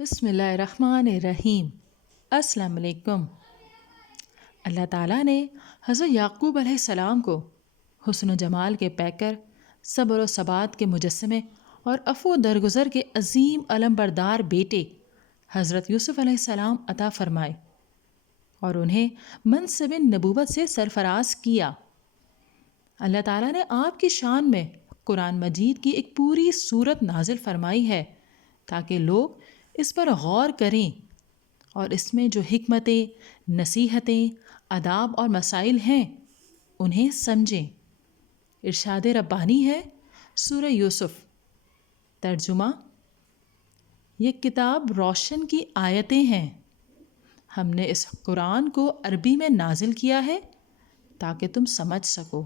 بسم اللہ الرحمن الرحیم۔ السلام علیکم۔ اللہ تعالیٰ نے حضرت یعقوب علیہ السلام کو حسن و جمال کے پیکر، صبر و ثبات کے مجسمے اور عفو و درگزر کے عظیم علم بردار بیٹے حضرت یوسف علیہ السلام عطا فرمائے اور انہیں منصب نبوت سے سرفراز کیا۔ اللہ تعالیٰ نے آپ کی شان میں قرآن مجید کی ایک پوری سورت نازل فرمائی ہے تاکہ لوگ اس پر غور کریں اور اس میں جو حکمتیں، نصیحتیں، آداب اور مسائل ہیں انہیں سمجھیں۔ ارشاد ربانی ہے سورہ یوسف۔ ترجمہ: یہ کتاب روشن کی آیتیں ہیں، ہم نے اس قرآن کو عربی میں نازل کیا ہے تاکہ تم سمجھ سکو۔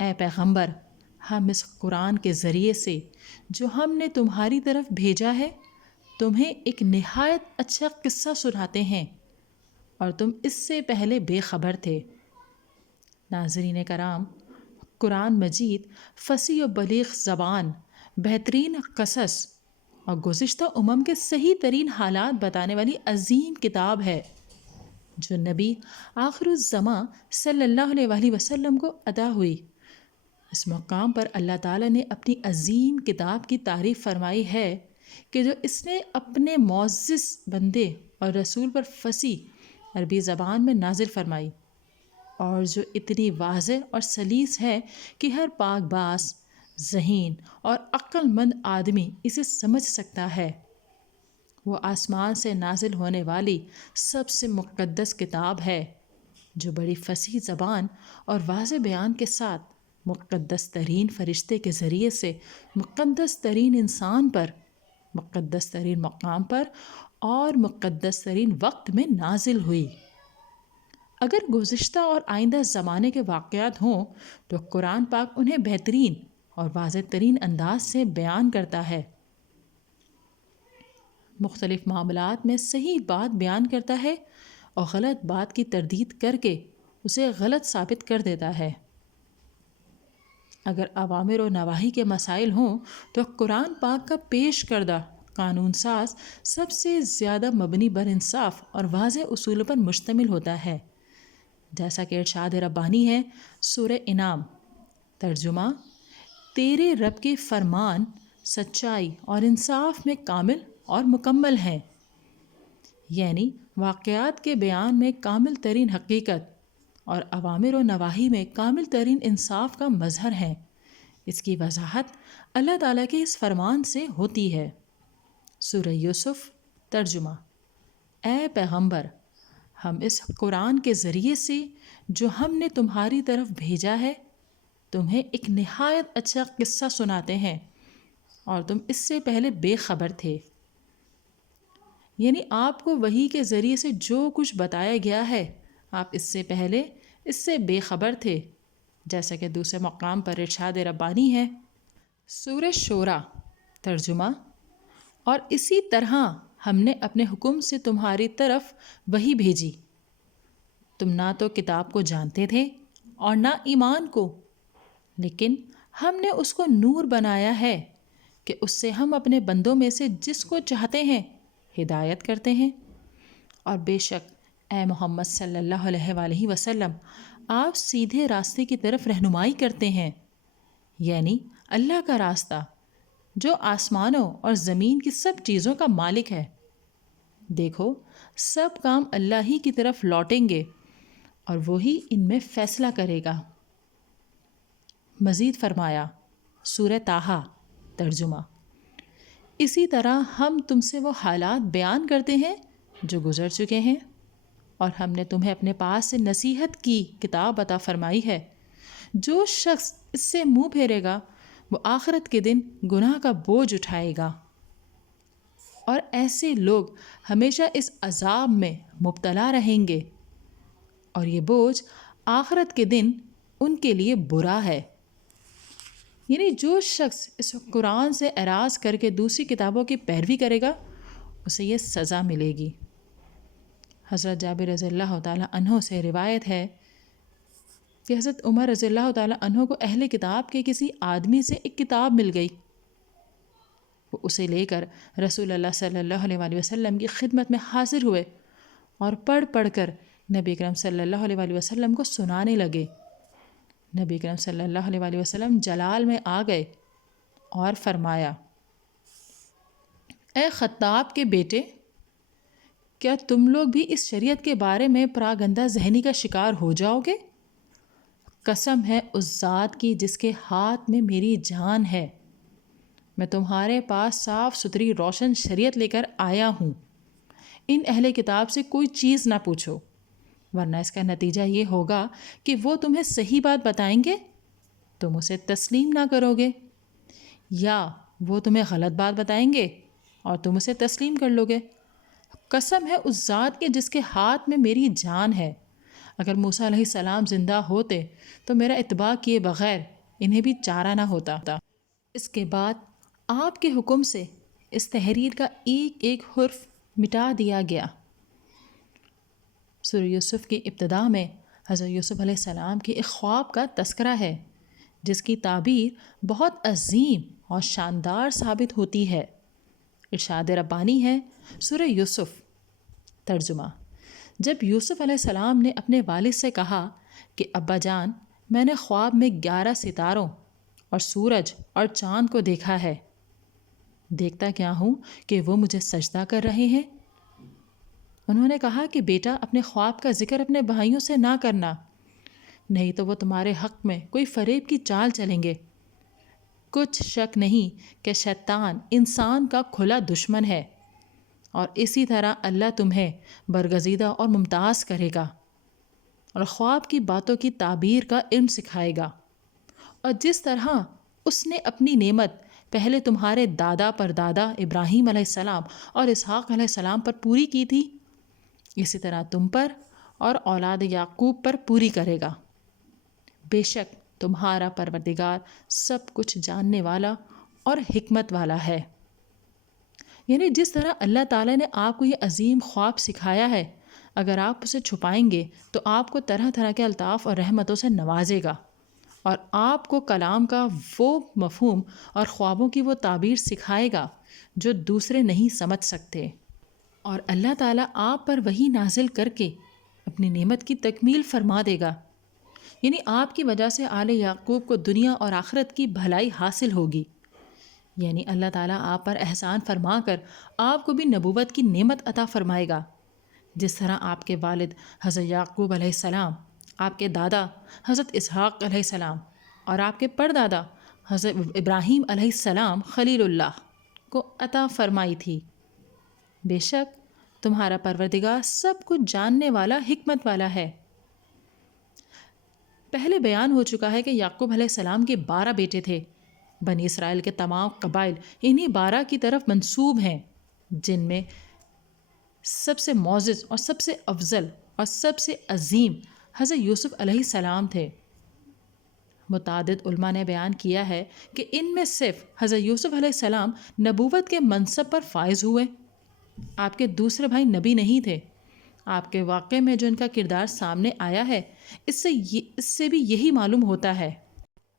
اے پیغمبر، ہم اس قرآن کے ذریعے سے جو ہم نے تمہاری طرف بھیجا ہے تمہیں ایک نہایت اچھا قصہ سناتے ہیں اور تم اس سے پہلے بے خبر تھے۔ ناظرین کرام، قرآن مجید فصیح و بلیغ زبان، بہترین قصص اور گزشتہ کے صحیح ترین حالات بتانے والی عظیم کتاب ہے جو نبی آخر الزماں صلی اللہ علیہ وآلہ وسلم کو عطا ہوئی۔ اس مقام پر اللہ تعالیٰ نے اپنی عظیم کتاب کی تعریف فرمائی ہے کہ جو اس نے اپنے معزز بندے اور رسول پر فصیح عربی زبان میں نازل فرمائی، اور جو اتنی واضح اور سلیس ہے کہ ہر پاک باز، ذہین اور عقل مند آدمی اسے سمجھ سکتا ہے۔ وہ آسمان سے نازل ہونے والی سب سے مقدس کتاب ہے جو بڑی فصیح زبان اور واضح بیان کے ساتھ مقدس ترین فرشتے کے ذریعے سے مقدس ترین انسان پر، مقدس ترین مقام پر اور مقدس ترین وقت میں نازل ہوئی۔ اگر گزشتہ اور آئندہ زمانے کے واقعات ہوں تو قرآن پاک انہیں بہترین اور واضح ترین انداز سے بیان کرتا ہے۔ مختلف معاملات میں صحیح بات بیان کرتا ہے اور غلط بات کی تردید کر کے اسے غلط ثابت کر دیتا ہے۔ اگر اوامر و نواہی کے مسائل ہوں تو قرآن پاک کا پیش کردہ قانون ساز سب سے زیادہ مبنی بر انصاف اور واضح اصول پر مشتمل ہوتا ہے، جیسا کہ ارشاد ربانی ہے سورہ انعام۔ ترجمہ: تیرے رب کے فرمان سچائی اور انصاف میں کامل اور مکمل ہیں، یعنی واقعات کے بیان میں کامل ترین حقیقت اور اوامر و نواہی میں کامل ترین انصاف کا مظہر ہے۔ اس کی وضاحت اللہ تعالیٰ کے اس فرمان سے ہوتی ہے۔ سورہ یوسف۔ ترجمہ: اے پیغمبر، ہم اس قرآن کے ذریعے سے جو ہم نے تمہاری طرف بھیجا ہے تمہیں ایک نہایت اچھا قصہ سناتے ہیں اور تم اس سے پہلے بے خبر تھے۔ یعنی آپ کو وحی کے ذریعے سے جو کچھ بتایا گیا ہے آپ اس سے پہلے اس سے بے خبر تھے، جیسا کہ دوسرے مقام پر ارشاد ربانی ہے سورہ شورى۔ ترجمہ: اور اسی طرح ہم نے اپنے حکم سے تمہاری طرف وحی بھیجی، تم نہ تو کتاب کو جانتے تھے اور نہ ایمان کو، لیکن ہم نے اس کو نور بنایا ہے کہ اس سے ہم اپنے بندوں میں سے جس کو چاہتے ہیں ہدایت کرتے ہیں، اور بے شک اے محمد صلی اللہ علیہ وآلہ وسلم آپ سیدھے راستے کی طرف رہنمائی کرتے ہیں، یعنی اللہ کا راستہ جو آسمانوں اور زمین کی سب چیزوں کا مالک ہے۔ دیکھو، سب کام اللہ ہی کی طرف لوٹیں گے اور وہی ان میں فیصلہ کرے گا۔ مزید فرمایا سورہ طٰہٰ۔ ترجمہ: اسی طرح ہم تم سے وہ حالات بیان کرتے ہیں جو گزر چکے ہیں، اور ہم نے تمہیں اپنے پاس سے نصیحت کی کتاب عطا فرمائی ہے۔ جو شخص اس سے منہ پھیرے گا وہ آخرت کے دن گناہ کا بوجھ اٹھائے گا، اور ایسے لوگ ہمیشہ اس عذاب میں مبتلا رہیں گے، اور یہ بوجھ آخرت کے دن ان کے لیے برا ہے۔ یعنی جو شخص اس قرآن سے اعراض کر کے دوسری کتابوں کی پیروی کرے گا اسے یہ سزا ملے گی۔ حضرت جابر رضی اللہ تعالیٰ عنہ سے روایت ہے کہ حضرت عمر رضی اللہ تعالیٰ عنہ کو اہل کتاب کے کسی آدمی سے ایک کتاب مل گئی۔ وہ اسے لے کر رسول اللہ صلی اللہ علیہ وسلم کی خدمت میں حاضر ہوئے اور پڑھ پڑھ کر نبی اکرم صلی اللہ علیہ وسلم کو سنانے لگے۔ نبی اکرم صلی اللہ علیہ وسلم جلال میں آ گئے اور فرمایا، اے خطاب کے بیٹے، کیا تم لوگ بھی اس شریعت کے بارے میں پراگندہ ذہنی کا شکار ہو جاؤ گے؟ قسم ہے اس ذات کی جس کے ہاتھ میں میری جان ہے، میں تمہارے پاس صاف ستھری روشن شریعت لے کر آیا ہوں۔ ان اہل کتاب سے کوئی چیز نہ پوچھو، ورنہ اس کا نتیجہ یہ ہوگا کہ وہ تمہیں صحیح بات بتائیں گے، تم اسے تسلیم نہ کرو گے، یا وہ تمہیں غلط بات بتائیں گے اور تم اسے تسلیم کر لو گے۔ قسم ہے اس ذات کے جس کے ہاتھ میں میری جان ہے، اگر موسیٰ علیہ السلام زندہ ہوتے تو میرا اتباع کیے بغیر انہیں بھی چارہ نہ ہوتا۔ اس کے بعد آپ کے حکم سے اس تحریر کا ایک ایک حرف مٹا دیا گیا۔ سورہ یوسف کی ابتدا میں حضرت یوسف علیہ السلام کے ایک خواب کا تذکرہ ہے جس کی تعبیر بہت عظیم اور شاندار ثابت ہوتی ہے۔ ارشاد ربانی ہے، سورہ یوسف، ترجمہ: جب یوسف علیہ السلام نے اپنے والد سے کہا کہ ابا جان، میں نے خواب میں 11 ستاروں اور سورج اور چاند کو دیکھا ہے، دیکھتا کیا ہوں کہ وہ مجھے سجدہ کر رہے ہیں۔ انہوں نے کہا کہ بیٹا، اپنے خواب کا ذکر اپنے بھائیوں سے نہ کرنا، نہیں تو وہ تمہارے حق میں کوئی فریب کی چال چلیں گے۔ کچھ شک نہیں کہ شیطان انسان کا کھلا دشمن ہے، اور اسی طرح اللہ تمہیں برگزیدہ اور ممتاز کرے گا اور خواب کی باتوں کی تعبیر کا علم سکھائے گا، اور جس طرح اس نے اپنی نعمت پہلے تمہارے دادا پر دادا ابراہیم علیہ السلام اور اسحاق علیہ السلام پر پوری کی تھی، اسی طرح تم پر اور اولاد یعقوب پر پوری کرے گا۔ بے شک تمہارا پروردگار سب کچھ جاننے والا اور حکمت والا ہے۔ یعنی جس طرح اللہ تعالیٰ نے آپ کو یہ عظیم خواب سکھایا ہے، اگر آپ اسے چھپائیں گے تو آپ کو طرح طرح کے الطاف اور رحمتوں سے نوازے گا، اور آپ کو کلام کا وہ مفہوم اور خوابوں کی وہ تعبیر سکھائے گا جو دوسرے نہیں سمجھ سکتے، اور اللہ تعالیٰ آپ پر وحی نازل کر کے اپنی نعمت کی تکمیل فرما دے گا۔ یعنی آپ کی وجہ سے آل یعقوب کو دنیا اور آخرت کی بھلائی حاصل ہوگی۔ یعنی اللہ تعالیٰ آپ پر احسان فرما کر آپ کو بھی نبوت کی نعمت عطا فرمائے گا، جس طرح آپ کے والد حضرت یعقوب علیہ السلام، آپ کے دادا حضرت اسحاق علیہ السلام اور آپ کے پردادا حضرت ابراہیم علیہ السلام خلیل اللہ کو عطا فرمائی تھی۔ بے شک تمہارا پروردگار سب کچھ جاننے والا، حکمت والا ہے۔ پہلے بیان ہو چکا ہے کہ یعقوب علیہ السلام کے 12 بیٹے تھے۔ بنی اسرائیل کے تمام قبائل انہی 12 کی طرف منسوب ہیں، جن میں سب سے معزز اور سب سے افضل اور سب سے عظیم حضرت یوسف علیہ السلام تھے۔ متعدد علماء نے بیان کیا ہے کہ ان میں صرف حضرت یوسف علیہ السلام نبوت کے منصب پر فائز ہوئے، آپ کے دوسرے بھائی نبی نہیں تھے۔ آپ کے واقعے میں جو ان کا کردار سامنے آیا ہے، اس سے بھی یہی معلوم ہوتا ہے۔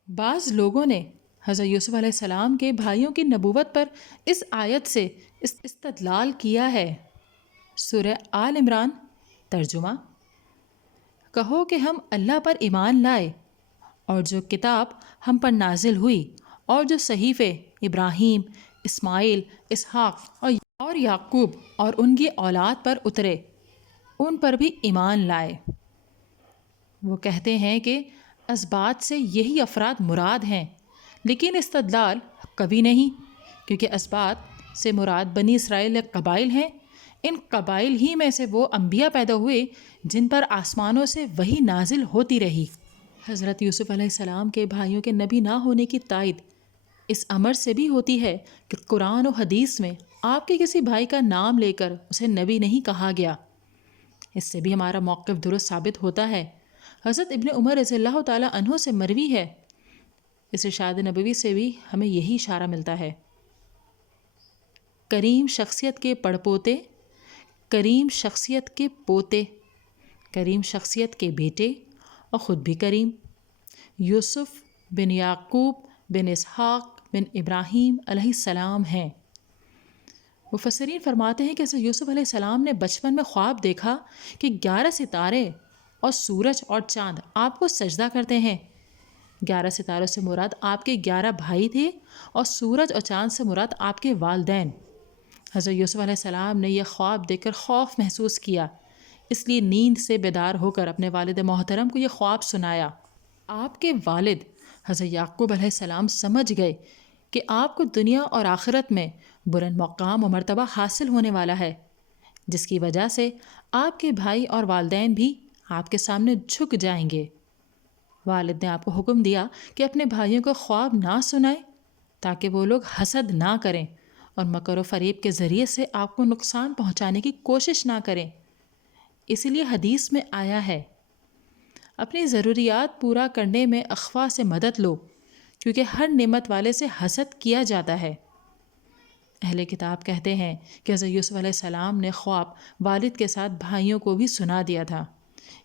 بعض لوگوں نے حضرت یوسف علیہ السلام کے بھائیوں کی نبوت پر اس آیت سے استدلال کیا ہے۔ سورہ آل عمران، ترجمہ: کہو کہ ہم اللہ پر ایمان لائے اور جو کتاب ہم پر نازل ہوئی اور جو صحیفے ابراہیم، اسماعیل، اسحاق اور یعقوب اور ان کی اولاد پر اترے، ان پر بھی ایمان لائے۔ وہ کہتے ہیں کہ اسباط سے یہی افراد مراد ہیں، لیکن استدلال کبھی نہیں، کیونکہ اسباط سے مراد بنی اسرائیل قبائل ہیں۔ ان قبائل ہی میں سے وہ انبیاء پیدا ہوئے جن پر آسمانوں سے وحی نازل ہوتی رہی۔ حضرت یوسف علیہ السلام کے بھائیوں کے نبی نہ ہونے کی تائید اس امر سے بھی ہوتی ہے کہ قرآن و حدیث میں آپ کے کسی بھائی کا نام لے کر اسے نبی نہیں کہا گیا۔ اس سے بھی ہمارا موقف درست ثابت ہوتا ہے۔ حضرت ابن عمر رضی اللہ تعالیٰ عنہ سے مروی ہے، اس ارشاد نبوی سے بھی ہمیں یہی اشارہ ملتا ہے۔ کریم شخصیت کے پڑپوتے، کریم شخصیت کے پوتے، کریم شخصیت کے بیٹے اور خود بھی کریم، یوسف بن یعقوب بن اسحاق بن ابراہیم علیہ السلام ہیں۔ مفسرین فرماتے ہیں کہ حضرت یوسف علیہ السلام نے بچپن میں خواب دیکھا کہ 11 ستارے اور سورج اور چاند آپ کو سجدہ کرتے ہیں۔ 11 ستاروں سے مراد آپ کے 11 بھائی تھے اور سورج اور چاند سے مراد آپ کے والدین۔ حضرت یوسف علیہ السلام نے یہ خواب دیکھ کر خوف محسوس کیا، اس لیے نیند سے بیدار ہو کر اپنے والد محترم کو یہ خواب سنایا۔ آپ کے والد حضرت یعقوب علیہ السلام سمجھ گئے کہ آپ کو دنیا اور آخرت میں بلند مقام و مرتبہ حاصل ہونے والا ہے، جس کی وجہ سے آپ کے بھائی اور والدین بھی آپ کے سامنے جھک جائیں گے۔ والد نے آپ کو حکم دیا کہ اپنے بھائیوں کو خواب نہ سنائیں تاکہ وہ لوگ حسد نہ کریں اور مکر و فریب کے ذریعے سے آپ کو نقصان پہنچانے کی کوشش نہ کریں۔ اسی لیے حدیث میں آیا ہے، اپنی ضروریات پورا کرنے میں اخوا سے مدد لو، کیونکہ ہر نعمت والے سے حسد کیا جاتا ہے۔ اہل کتاب کہتے ہیں کہ حضرت یوسف علیہ السلام نے خواب والد کے ساتھ بھائیوں کو بھی سنا دیا تھا۔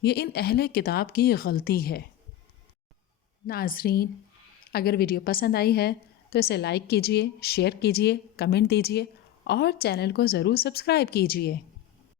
یہ ان اہل کتاب کی غلطی ہے۔ ناظرین، اگر ویڈیو پسند آئی ہے تو اسے لائک کیجئے، شیئر کیجئے، کمنٹ دیجئے اور چینل کو ضرور سبسکرائب کیجئے۔